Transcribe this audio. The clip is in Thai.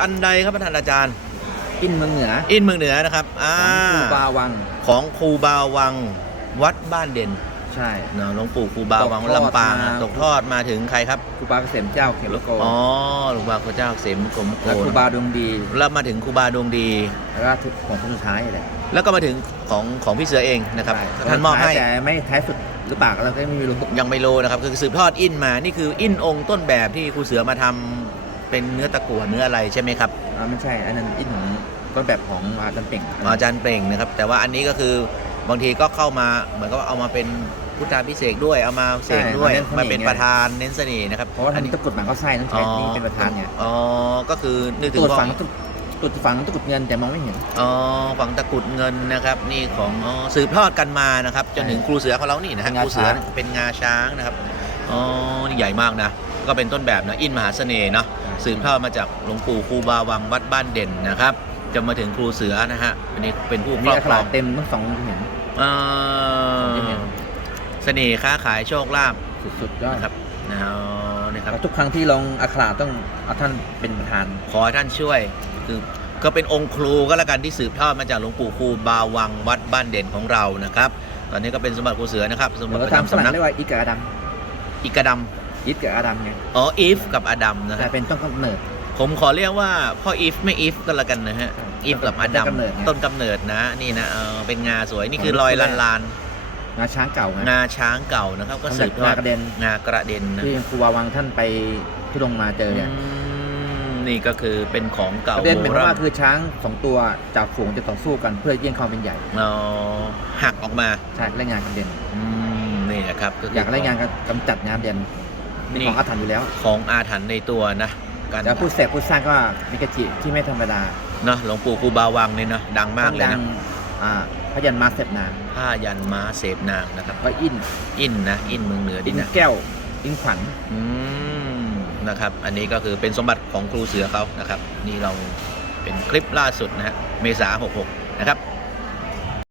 อันใดครับท่านอาจารย์ อินเมืองเหนืออินเมืองเหนือนะครับอ่าของครูบาวังของครูบาวังวัดบ้านเด่นใช่เนอะหลวงปู่ครูบาวังตกทอดลำปางมาตกทอดมาถึงใครครับครูบาเกษมเจ้าเขมโกอ๋อหลวงบาพระเจ้าเสมกรมโกและครูบาดวงดีแล้วมาถึงครูบาดวงดีแล้วก็ทุกของคนสุดท้ายแหละแล้วก็มาถึงของของพี่เสือเองนะครับใช่ท่านมอบให้แต่ไม่ท้ายสุดหรือเปล่าเราก็ไม่รู้ยังไม่รู้นะครับคือสืบทอดอินมานี่คืออินองค์ต้นแบบที่ครูเสือมาทำ เป็นเนื้อตะกั่วเนื้ออะไรใช่ไหมครับอ่าไม่ใช่ อันนั้นอินของต้นแบบของอาจารย์เป่งอาจารย์เปล่งนะครับ แต่ว่าอันนี้ก็คือบางทีก็เข้ามาเหมือนกับว่าเอามาเป็นพุทธาพิเศษกด้วยเอามาเสกด้วยมาเป็นประธานเน้นเสน่ห์นะครับเพราะว่าอัทานงนี้ตะกรุดหมางก็ไส้ต้องใช้นี่เป็นประธานไงอ๋อก็คือนึกถึตงรวจว่าฝังตะตรวจฝังตะกรุดเงินแต่มองไม่เห็น อ๋อ ฝังตะกรุดเงินนะครับ นี่ของอ๋อสืบทอดกันมานะครับจนถึงครูเสือของเรานี่นะฮะเป็นคงารูเสือช้างเป็นงาช้างนะครับ อ๋อ นี่ใหญ่มากนะ ก็เป็นต้นแบบนะอินมหาเสน่ห์เนาะสืบทอดมาจากหลวงปู่ครูบาวังวัดบ้านเด่นนะครับ จะมาถึงครูเสือนะฮะอันนี้เป็นผู้คมีรอบอักคขรระองเต็มทั้งสองเห็นเอ่อผมจะเห็นเสน่ห์ค้าขายโชคลาภสุดๆยอดนะครับนะอ๋อนี่ครับแล้วทุกครั้งที่ลงอักขระต้องเอาท่านเป็นประธาน ขอให้ท่านช่วยคือก็เป็นองค์ครูก็แล้วกันที่สืบทอดมาจากหลวงปู่ครูบาวังวัดบ้านเด่นของเรานะครับ ตอนนี้ก็เป็นสมบัติครูเสือนะครับสมบัแล้ติวปก็ระทำจำฝรั่งสำนักเรียกว่าอีกกับอดัมอิกระด อีกกับอดัมไงำอ๋ออีฟกับอดัมนะแต่ฮะเป็นต้นกำเนิด ผมขอเรียกว่าพ่ออีฟไม่อีฟก็แล้วกันนะฮะใช่อีฟกับอดัมต้นกำเนิดไงต้นกำเนิดนะนี่นะเออเป็นงาสวยนี่คือรอยลานลานงาช้างเก่าไงๆงาช้างเก่านะครับ ก็ทำสืจากบทอดงากระเด็น งากระเด็นนะที่ครูบาวังท่านไปทุดงมาเจอเนี่ยอืมนี่ก็คือเป็นของเก่ากระเด็นเป็นโบเพราะราว่าณคือช้างสองตัวจากฝูงจะต่อสู้กันเพื่อแย่งความเป็นใหญ่เอาหักออกมาใช่ไล่งานกระเด็นอืมนี่นะครับก็คือยากไล่งานกำจัดงานเด่น เป็นของอาถรรพ์อยู่แล้วของอาถรรพ์ในตัวนะการแล้วผู้เสพผู้สร้างก็มิกาจิที่ไม่ธรรมดาเนาะหลวงปู่ครูบาวังเนี่ยเนาะดังมากเลยดันะงอ่าพยันมาเสพนางผ้ายันม้าเสพนางนะครับก็อินอินนะอินเมืองเหนือดิอินนะแก้วอินขวัญอืมนะครับ อันนี้ก็คือเป็นสมบัติของครูเสือเขานะครับ นี่เราเป็นคลิปล่าสุดนะฮะเมษา66 นะครับ